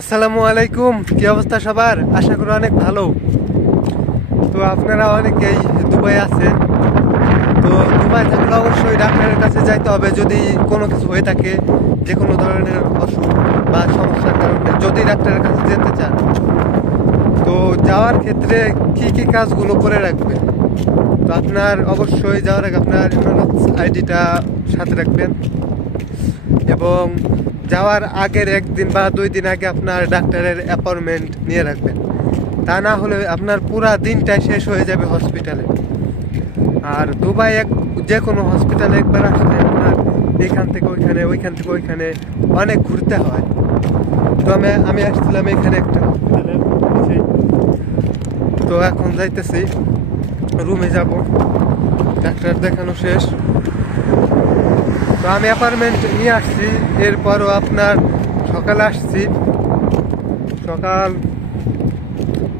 আসসালামু আলাইকুম, কি অবস্থা সবার? আশা করি অনেক ভালো। তো আপনারা অনেকেই দুবাই আছেন। তো দুবাই থাকলে অবশ্যই ডাক্তারের কাছে যাইতে হবে যদি কোনো কিছু হয়ে থাকে, যে কোনো ধরনের অসুখ বা সমস্যার কারণে যদি ডাক্তারের কাছে যেতে চান। তো যাওয়ার ক্ষেত্রে কি কি কাজগুলো করে রাখবেন? তো আপনার অবশ্যই যাওয়ার আগে আপনার ইমার্জেন্সি আইডিটা সাথে রাখবেন এবং যাওয়ার আগের একদিন বা 2 দিন আগে আপনার ডাক্তারের অ্যাপয়েন্টমেন্ট নিয়ে রাখবেন। তা না হলে আপনার পুরা দিনটাই শেষ হয়ে যাবে হসপিটালে। আর দুবাই যে কোনো হসপিটালে একবার আসলে আপনার এখান থেকে ওইখানে, ওইখান থেকে ওইখানে অনেক ঘুরতে হয়। তো আমি আসছিলাম এখানে একটা হসপিটালে। তো এখন যাইতেছি, রুমে যাব, ডাক্তার দেখানো শেষ। তো আমি অ্যাপার্টমেন্ট নিয়ে আসছি, এরপরও আপনার সকালে আসছি, সকাল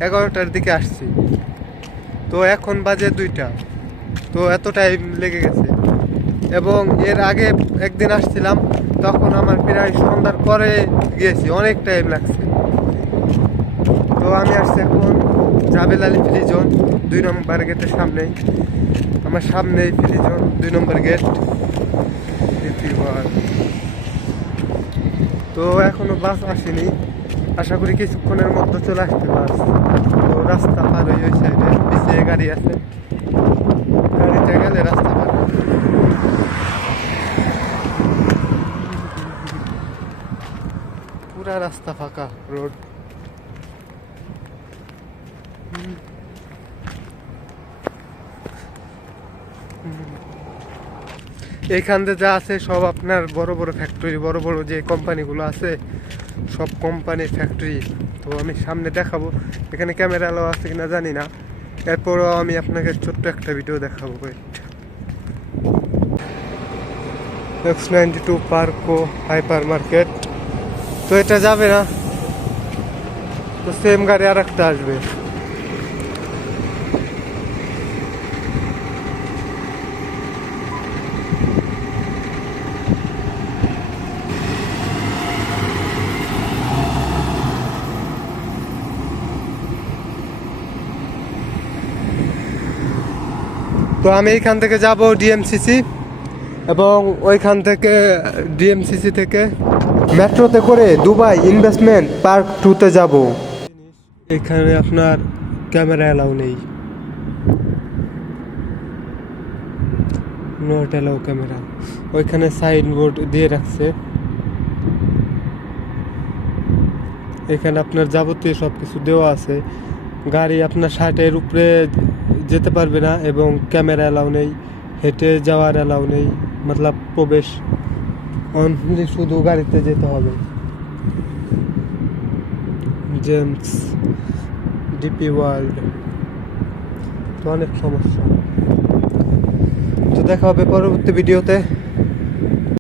11টার দিকে আসছি। তো এখন বাজে 2টা। তো এত টাইম লেগে গেছে। এবং এর আগে একদিন আসছিলাম, তখন আমার প্রায় সন্ধ্যার পরে গিয়েছি, অনেক টাইম লাগছে। তো আমি আসছি এখন জাবেল আলী ফ্রি জোন 2 নম্বর গেটের সামনেই। আমার সামনেই ফ্রি জোন 2 নম্বর গেট। তো এখনো বাস আসেনি, আশা করি কিছুক্ষণের মধ্যে চলে আসতে বাস। তো রাস্তা পার হয়ে ওই সাইডে পিছিয়ে গাড়ি আছে, গাড়িতে গেলে রাস্তা পার। পুরা রাস্তা ফাঁকা, রোড। এইখান দিয়ে যা আছে সব আপনার বড় বড় ফ্যাক্টরি, বড় বড় যে কোম্পানিগুলো আছে সব কোম্পানির ফ্যাক্টরি। তো আমি সামনে দেখাবো, এখানে ক্যামেরা এলাও আছে কিনা জানি না। এরপরও আমি আপনাকে ছোট্ট একটা ভিডিও দেখাবো। X92 পার্কো hyper market. তো এটা যাবে না, তো সেম গাড়ি আর একটা আসবে। তো আমি এইখান থেকে যাব ডিএমসিসি, এবং ওইখান থেকে ডিএমসিসি থেকে মেট্রোতে করে দুবাই ইনভেস্টমেন্ট পার্ক 2-তে যাব। এখানে আপনার ক্যামেরা অ্যালাউ নেই, নট অ্যালাউ ক্যামেরা। ওইখানে সাইনবোর্ড দিয়ে রাখছে। এখানে আপনার যাবতীয় সব কিছু দেওয়া আছে। গাড়ি আপনার 60-এর উপরে যেতে পারবে না, এবং ক্যামেরা অ্যালাউ নেই, হেঁটে যাওয়ার অ্যালাউ নেই, মতলব প্রবেশ অনলি শুধু গাড়িতে যেতে হবে। জেমস ডিপি ওয়ার্ল্ড, তো অনেক সমস্যা। তো দেখা হবে পরবর্তী ভিডিওতে।